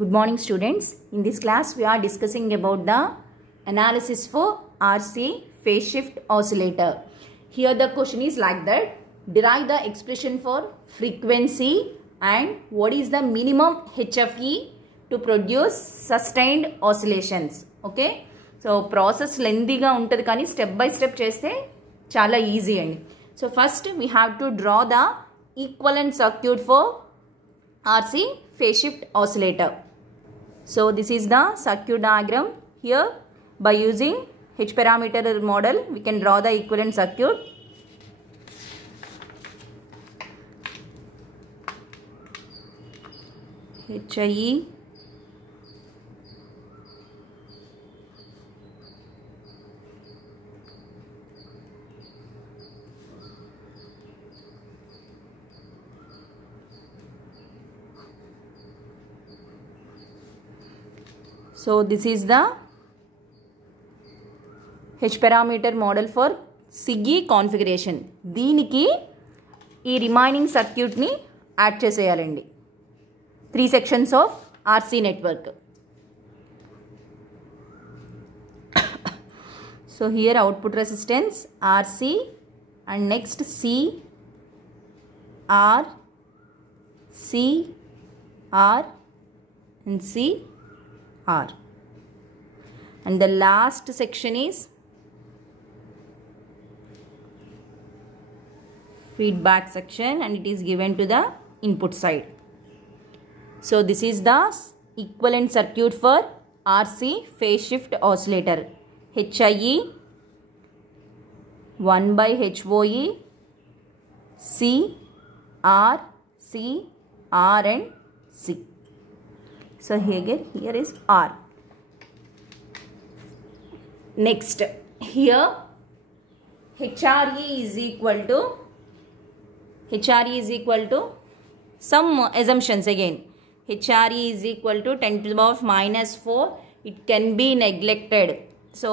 Good morning students. In this class we are discussing about the analysis for RC phase shift oscillator. Here the question is like that. Derive the expression for frequency and what is the minimum HFE to produce sustained oscillations. Okay. So process lengthy ga untadi kani step by step cheste chala easy andi. So first we have to draw the equivalent circuit for RC phase shift oscillator. So this is the circuit diagram. Here by using H parameter model we can draw the equivalent circuit. HIE So this is the H parameter model for SIGE configuration. దీనికి ఈ remaining circuit ని add చేసేయాలండి. 3 sections of RC network. So here output resistance RC and next C R C R and C R, and the last section is feedback section and it is given to the input side. So this is the equivalent circuit for RC phase shift oscillator. HIE 1 by HOE C R C R and C. So here is R. Next, here HRE is equal to some assumptions again. HRE is equal to 10 to the power of minus 4. It can be neglected. So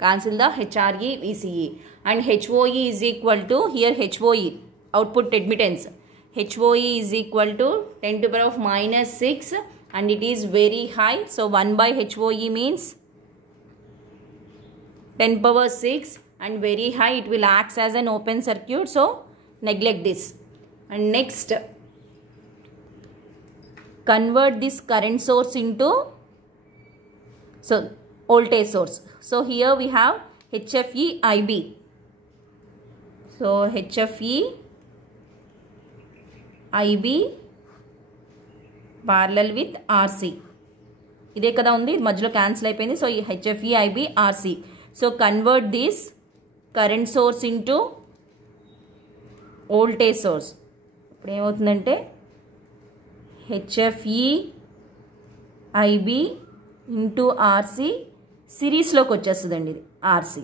cancel the HRE VCE. And HOE is equal to, here HOE output admittance. HOE is equal to 10 to the power of minus 6 and it is very high. So 1 by HOE means 10 power 6 and very high. It will act as an open circuit. So neglect this. And next, convert this current source into voltage source. So here we have HFE IB. So HFE IB parallel with RC. ఇదే కదా ఉంది, మధ్యలో cancel అయిపోయింది. So ఈ HFE IB RC. So convert this current source into voltage source. ఇప్పుడు ఏమవుతుందంటే HFE IB into RC సిరీస్లోకి వచ్చేస్తుందండి ఇది RC.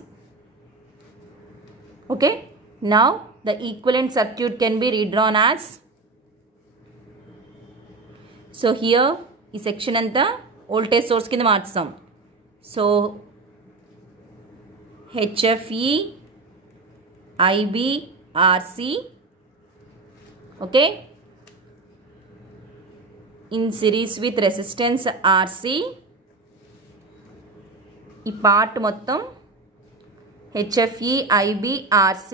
Okay, now the equivalent circuit can be redrawn as. So here ఈ సెక్షన్ అంతా వోల్టేజ్ సోర్స్ కింద మార్చుతాం. So HFE IB RC, okay, in series with resistance RC. ఈ పార్ట్ మొత్తం HFE IB RC.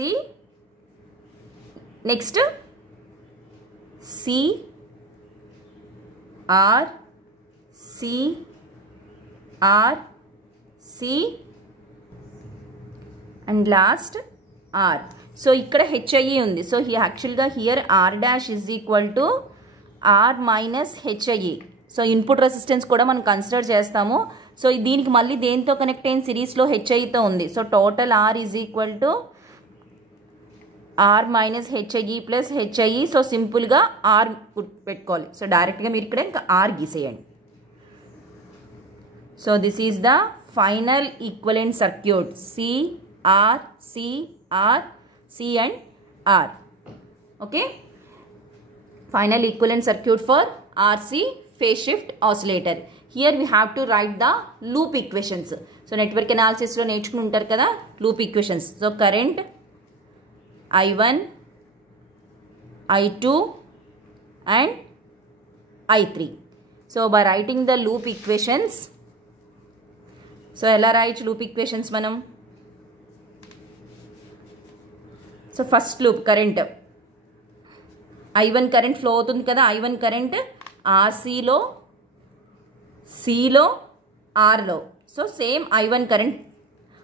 Next C R C R C and last R. So ఇక్కడ HIE ఉంది. So యాక్చువల్గా here R dash is equal to R minus HIE. So input resistance కూడా మనం consider చేస్తాము. So దీనికి మళ్ళీ దేంతో కనెక్ట్ అయిన సిరీస్లో HIEతో ఉంది. So total R is equal to R minus HIE plus HIE. So సింపుల్గా R పెట్టుకోవాలి. సో డైరెక్ట్గా మీరు ఇక్కడ ఇంకా R గీసేయండి. So this is the final equivalent circuit C R C R C and R. Okay, final equivalent circuit for RC phase shift oscillator. Here we have to write the loop equations. So network analysis lo నేర్చుకుని ఉంటారు కదా loop equations. So current I1 I2 and I3. So by writing the loop equations, so ఎలా రాయొచ్చు loop equations మనం? So first loop current I1 current flow అవుతుంది కదా, I1 current RCలో, Cలో, Rలో. సో సేమ్ I1 కరెంట్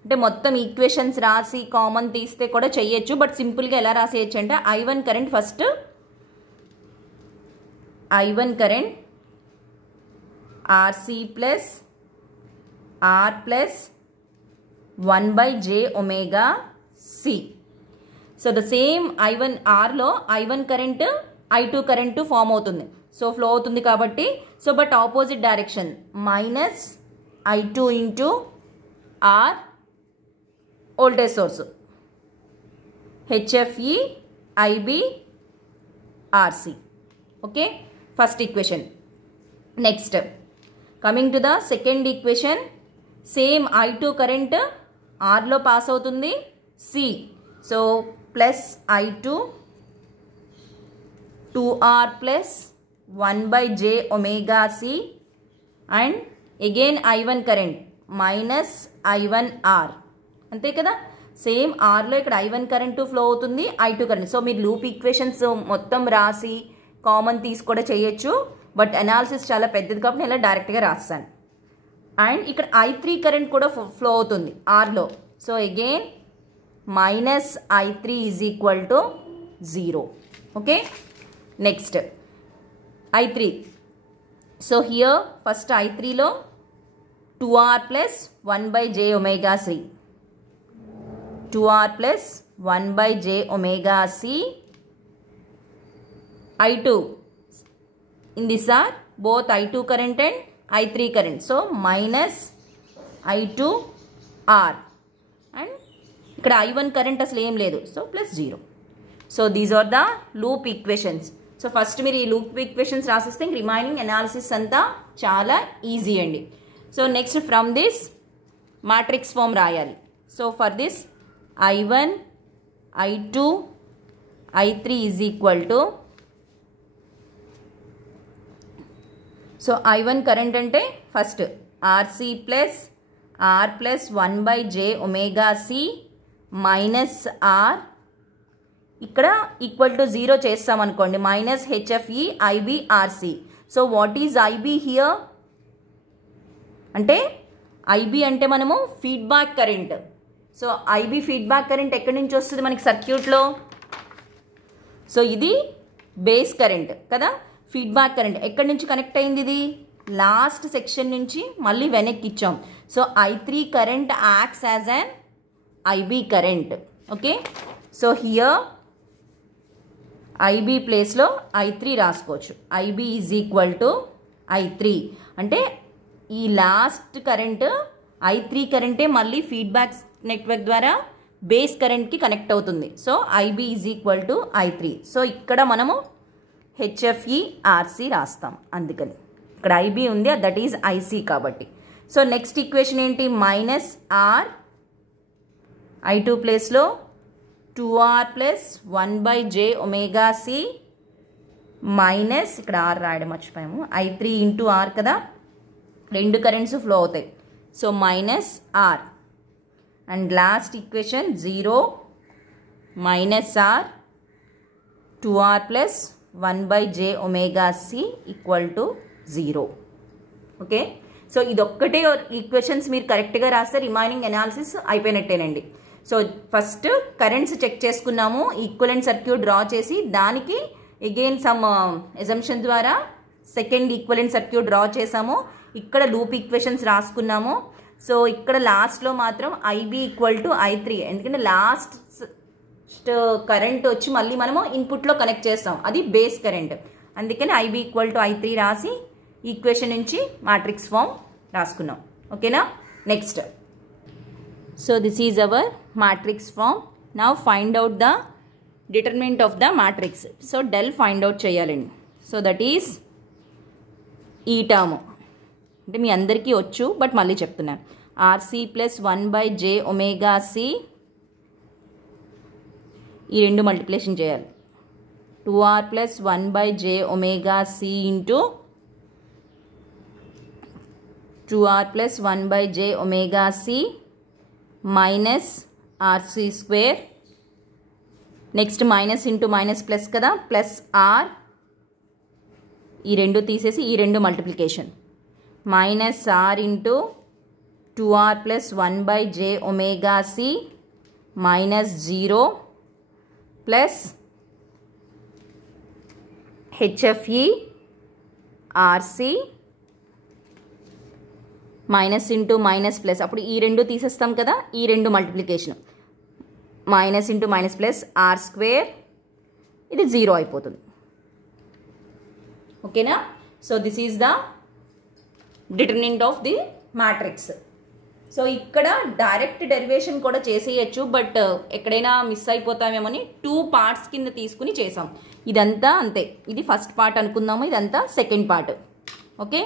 అంటే మొత్తం ఈక్వేషన్స్ రాసి కామన్ తీస్తే కూడా చెయ్యొచ్చు, బట్ సింపుల్గా ఎలా రాసేయచ్చు అంటే I1 current first I1 current RC plus R plus 1/j⍵C. So the same I1 Rలో I1 current I2 current form అవుతుంది, సో ఫ్లో అవుతుంది కాబట్టి. So but opposite direction minus I2 into R voltage source HFE IB RC. Okay, first equation. Next coming to the second equation, same I2 current Rలో pass అవుతుంది, C. So plus I2 2R plus 1/j⍵C and again I1 current minus I1R. అంతే కదా, same Rలో ఇక్కడ I1 current flow అవుతుంది, I2 current. So మీరు loop equations మొత్తం రాసి common తీసి కూడా చేయొచ్చు, బట్ అనాలిసిస్ చాలా పెద్దది కాబట్టి నేను ఇలా డైరెక్ట్గా రాస్తాను. అండ్ ఇక్కడ I3 కరెంట్ కూడా ఫ్లో అవుతుంది Rలో, so again minus I3 is equal to 0. Okay, next I3. So here first I3 లో 2R plus 1/j⍵C, 2R plus 1/j⍵C. I2 in this are both I2 current and I3 current, so minus I2R. And ఇక్కడ I1 current అసలు ఏం లేదు, so plus 0. So these are the loop equations. So first మీరు ఈ loop equations రాసిస్తే ఇంక remaining analysis అంతా చాలా ఈజీ అండి. So next from this matrix form రాయాలి. So for this I1 I2 I3 is equal to, so I1 current అంటే first RC plus R plus 1/j⍵C minus R, ఇక్కడ equal to 0 చేస్తామనుకోండి, minus HFE IB RC. So what is IB here అంటే IB అంటే మనము feedback current. So IB feedback current ఎక్కడి నుంచి వస్తుంది మనకి సర్క్యూట్లో? సో ఇది బేస్ కరెంట్ కదా, ఫీడ్బ్యాక్ కరెంట్ ఎక్కడి నుంచి కనెక్ట్ అయింది? ఇది లాస్ట్ సెక్షన్ నుంచి మళ్ళీ వెనక్కి ఇచ్చాం. So I3 current acts as an IB current. Okay, so here IB ప్లేస్లో I3 రాసుకోవచ్చు. IB is equal to I3 అంటే ఈ లాస్ట్ కరెంట్ I3 కరెంటే మళ్ళీ ఫీడ్బ్యాక్ నెట్వర్క్ ద్వారా బేస్ కరెంట్కి కనెక్ట్ అవుతుంది. So IB is equal to I3. So ఇక్కడ మనము HFE RC రాస్తాం, అందుకని ఇక్కడ IB ఉంది, దట్ ఈజ్ IC కాబట్టి. సో నెక్స్ట్ ఈక్వేషన్ ఏంటి? మైనస్ R I2 ప్లేస్లో 2R ప్లస్ 1/j⍵C మైనస్ ఇక్కడ R రాయడం మర్చిపోయాము, I3 ఇంటూ R కదా, రెండు కరెంట్స్ ఫ్లో అవుతాయి. So minus R and last equation 0 minus R 2R plus 1/j⍵C equal to 0. Okay, so ఇదొక్కటే equations మీరు కరెక్ట్గా రాస్తే రిమైనింగ్ అనాలిసిస్ అయిపోయినట్టేనండి. సో ఫస్ట్ కరెంట్స్ చెక్ చేసుకున్నాము, ఈక్వలెంట్ సర్క్యూట్ డ్రా చేసి దానికి అగైన్ సమ్ అజంప్షన్ ద్వారా సెకండ్ ఈక్వలెంట్ సర్క్యూట్ డ్రా చేసాము. ఇక్కడ లూప్ ఈక్వేషన్స్ రాసుకున్నాము. సో ఇక్కడ లాస్ట్లో మాత్రం IB ఈక్వల్ టు I3, ఎందుకంటే లాస్ట్ కరెంట్ వచ్చి మళ్ళీ మనము ఇన్పుట్లో కనెక్ట్ చేస్తాం, అది బేస్ కరెంట్, అందుకని IB ఈక్వల్ టు I3 రాసి ఈక్వేషన్ నుంచి మాట్రిక్స్ ఫామ్ రాసుకున్నాం. ఓకేనా, next. So this is our matrix form. Now find out the determinant of the matrix. So del find out చేయాలండి. సో దట్ ఈస్ ఈ term అంటే మీ అందరికీ వచ్చు, బట్ మళ్ళీ చెప్తున్నాను. RC ప్లస్ 1/j⍵C, ఈ రెండు మల్టిప్లికేషన్ చేయాలి. 2R plus 1/j⍵C into 2r plus 1 by j omega c minus rc square. Next minus into minus plus కదా, ప్లస్ ఆర్, ఈ రెండు తీసేసి ఈ రెండు multiplication, minus R into 2r plus 1 by j omega c minus 0 plus hfe rc minus into minus plus, అప్పుడు ఈ రెండు తీసేస్తాం కదా, ఈ రెండు multiplication, minus into minus plus R square, ఇది 0 అయిపోతుంది. ఓకేనా? So this is the determinant of the matrix. So ఇక్కడ డైరెక్ట్ డెరివేషన్ కూడా చేసేయచ్చు, బట్ ఎక్కడైనా మిస్ అయిపోతామేమని 2 పార్ట్స్ కింద తీసుకుని చేసాం. ఇదంతా అంతే, ఇది ఫస్ట్ పార్ట్ అనుకుందాము, ఇదంతా సెకండ్ పార్ట్. ఓకే,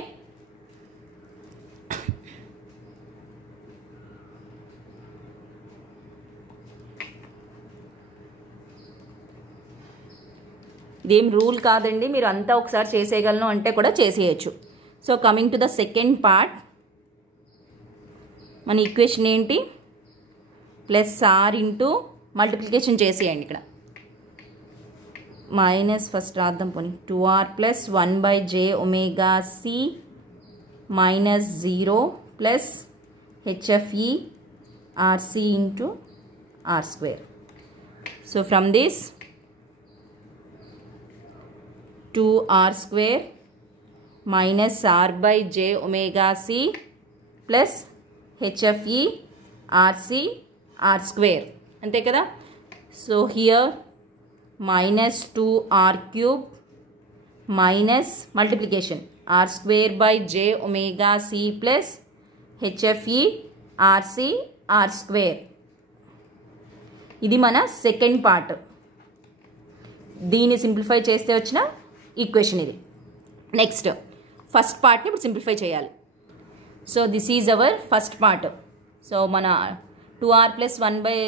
ఇదేం రూల్ కాదండి, మీరు అంతా ఒకసారి చేసేయగలను అంటే కూడా చేసేయచ్చు. So coming to the second part, మన ఈక్వేషన్ ఏంటి, ప్లస్ ఆర్ ఇంటూ మల్టిప్లికేషన్ చేసేయండి. ఇక్కడ మైనస్ ఫస్ట్ రాద్దాం పోనీ, 2r plus 1 by j omega c minus 0 plus hfe rc into r square. So from this 2r square minus r by j omega c plus hfe rc r square, అంతే కదా. So here minus 2r cube minus multiplication r square by j omega c plus hfe rc r square. ఇది మన second part. దీన్ని simplify చేస్తే వచ్చిన equation ఇది. Next first పార్ట్ని ఇప్పుడు సింప్లిఫై చేయాలి. So this is hour first part. So మన 2r plus 1 by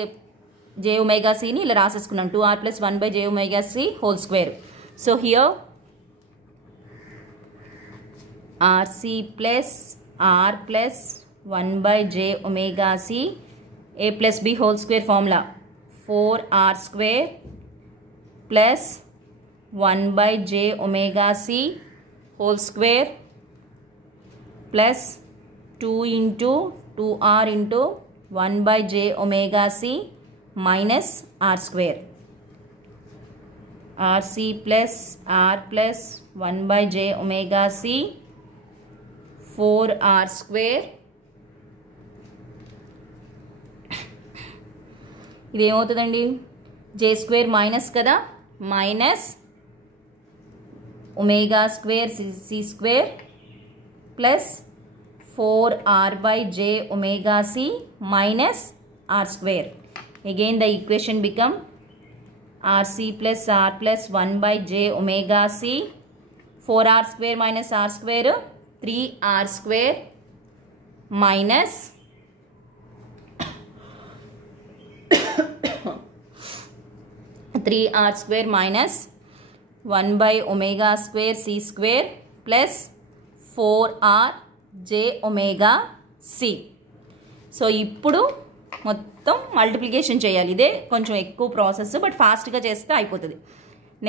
j omega c ని ఇలా రాసేసుకున్నాం, 2r plus 1 by j omega c whole square. So here rc plus r plus 1 by j omega c a plus b whole square formula 4r square plus 1 by j omega c whole square plus 2 into 2r into 1 by j omega c minus r square. rc plus r plus 1 by j omega c 4r square. ఇది ఏమవుతుందండి, j square minus కదా, minus omega square c square plus 4r by j omega c minus r square. Again the equation become rc plus r plus 1 by j omega c, 4r square minus r square 3r square minus 3r square minus 1 by omega square c square plus 4r j omega c. So ఇప్పుడు మొత్తం multiplication చేయాలి. ఇదే కొంచెం ఎక్కువ process, but ఫాస్ట్గా చేస్తే అయిపోతుంది.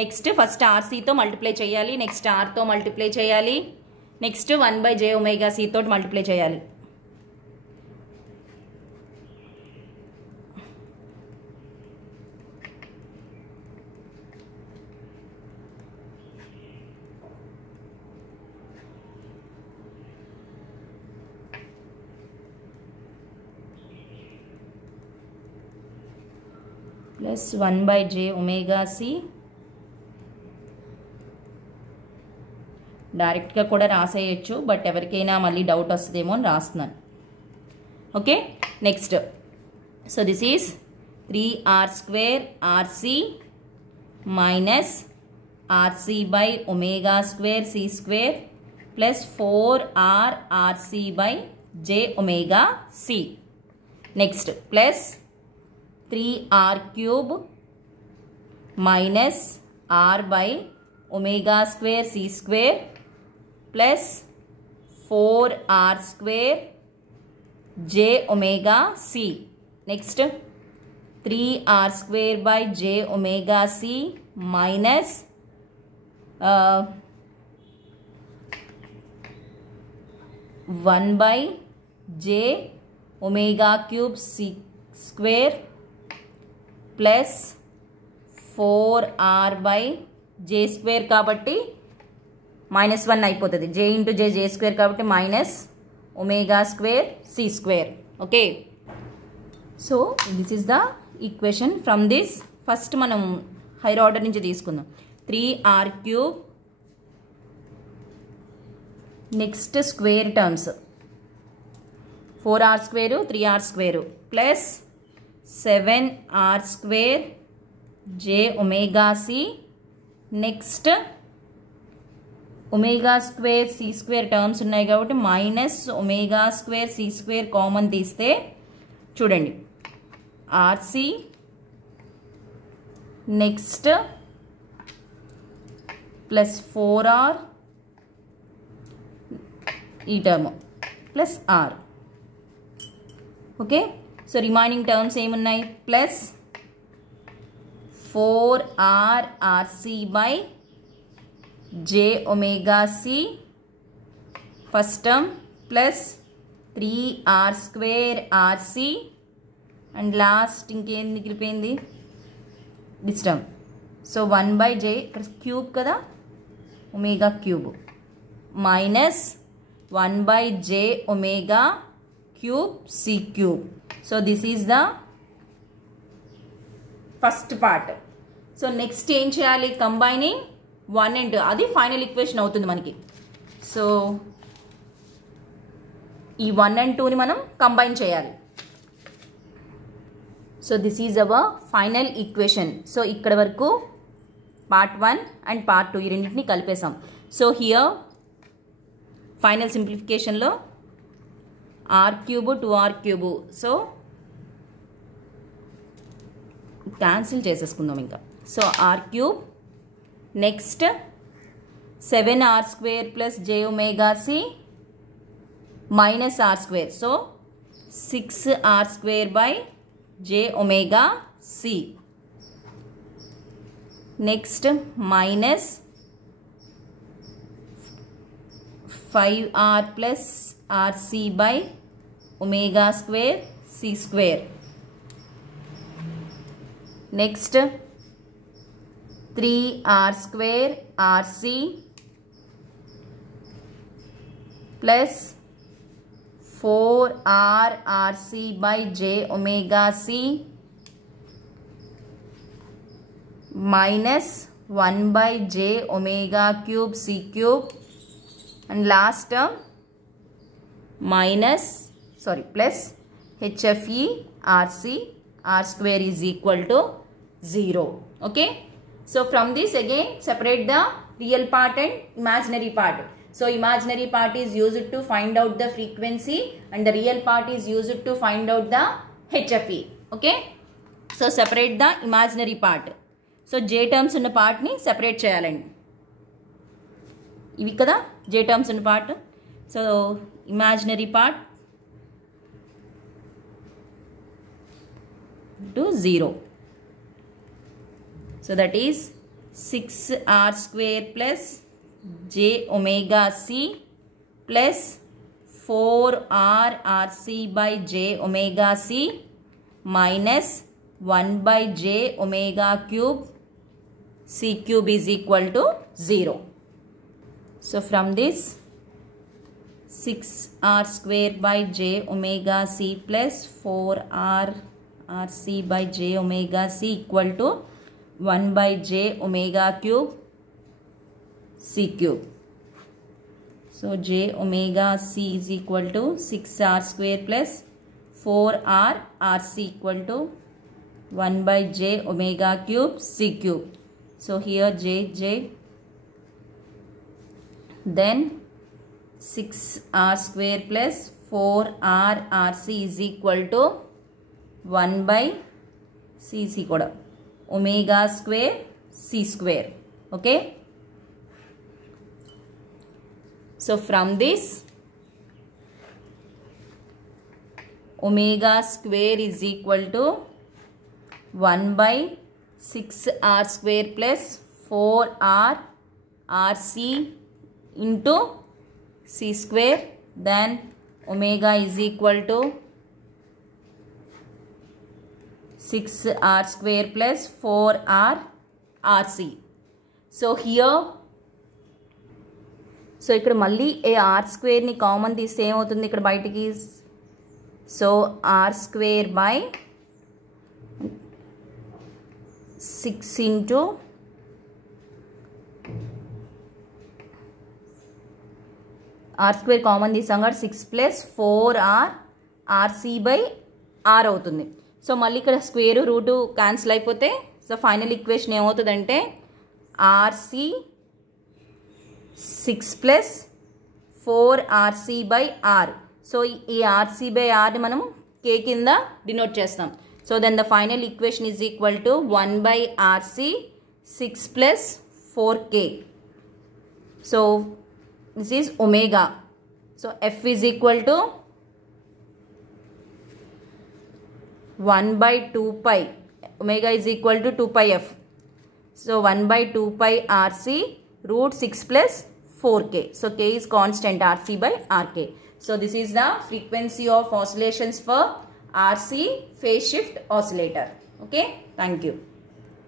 Next first ఆర్సీతో multiply చేయాలి, నెక్స్ట్ ఆర్తో మల్టిప్లై చేయాలి, next 1 by j omega c తోటి మల్టిప్లై చేయాలి. Plus 1 by j omega c, డైరెక్ట్గా కూడా రాసేయచ్చు, బట్ ఎవరికైనా మళ్ళీ డౌట్ వస్తుందేమో అని రాస్తున్నాను. Okay, next so this is 3r square rc minus rc by omega square c square plus 4r rc by j omega c. Next plus 3r cube minus r by omega square c square plus 4r square j omega c. Next 3r square by j omega c minus 1 by j omega cube c square plus 4r by j square కాబట్టి minus 1 అయిపోతుంది. j into j square కాబట్టి minus omega square c square. Okay. So this is the equation. From this first మనం higher order నుంచి తీసుకుందాం. 3r cube next square terms 4r square 3r square plus 7r square j omega c next omega square c square terms ఉన్నాయి కాబట్టి minus omega square c square common తీస్తే చూడండి rc next plus 4r ఈ term plus r. Okay. So remaining terms ఏమున్నాయి plus 4r rc by j omega c first term plus 3r square rc and last ఇంకేం మిగిలిపోయింది this term. So 1 by j ఇక్కడ cube కదా omega cube minus 1 by j omega cube c cube. So this is the first part. So next ఏం చేయాలి combining 1 and 2 అది final equation అవుతుంది మనకి. So ఈ 1 and 2 ని మనం కంబైన్ చేయాలి. So this is our final equation. So ఇక్కడ వరకు పార్ట్ 1 అండ్ పార్ట్ 2 ఈ రెండింటిని కలిపేసాం. సో హియర్ ఫైనల్ సింప్లిఫికేషన్లో r cube 2r cube. So cancel చేసేసుకుందాం ఇంకా. So r cube next 7r square plus j omega c minus r square. So 6r square by j omega c next minus 5r plus rc by omega square c square. Next 3r square rc plus 4r rc by j omega c minus 1 by j omega cube c cube and last term plus hfe rc r square is equal to 0. Okay. So from this again separate the real part and imaginary part. So imaginary part is used to find out the frequency and the real part is used to find out the hfe. Okay. So separate the imaginary part. So j terms ఉన్న part ని separate చేయాలండి. ఇవి కదా j terms ఉన్న part. So imaginary part to 0. So that is 6r square plus j omega c plus 4r rc by j omega c minus 1 by j omega cube c cube is equal to 0. So from this 6r square by j omega c plus 4r rc by j omega c equal to 1 by j omega cube c cube. So j omega c is equal to 6r square plus 4r rc equal to 1 by j omega cube c cube. So here j then 6r square plus 4r rc is equal to 1 by c కూడా omega square c square. Okay. So from this omega square is equal to 1 by 6r square plus 4r rc into c square. Then omega is equal to 6r square plus 4r rc. So here, so ఇక్కడ మళ్ళీ ఏ are స్క్వేర్ని common తీస్తే ఏమవుతుంది ఇక్కడ బయటికి? So R square by 6 into R square common తీసాం కాబట్టి 6 plus 4r RC by R అవుతుంది. So మళ్ళీ ఇక్కడ స్క్వేర్ రూటు క్యాన్సిల్ అయిపోతే సో ఫైనల్ ఈక్వేషన్ ఏమవుతుందంటే RC 6 plus 4rc by R. So ఈ ఆర్సీ బై ఆర్ని మనం కే కింద డినోట్ చేస్తాం. So then the final equation is equal to 1 by RC 6 plus 4k. So this is omega. So F is equal to 1 by 2 pi. Omega is equal to 2 pi f. So 1 by 2 pi rc root 6 plus 4k. So k is constant rc by rk. So this is the frequency of oscillations for RC phase shift oscillator. Okay. Thank you.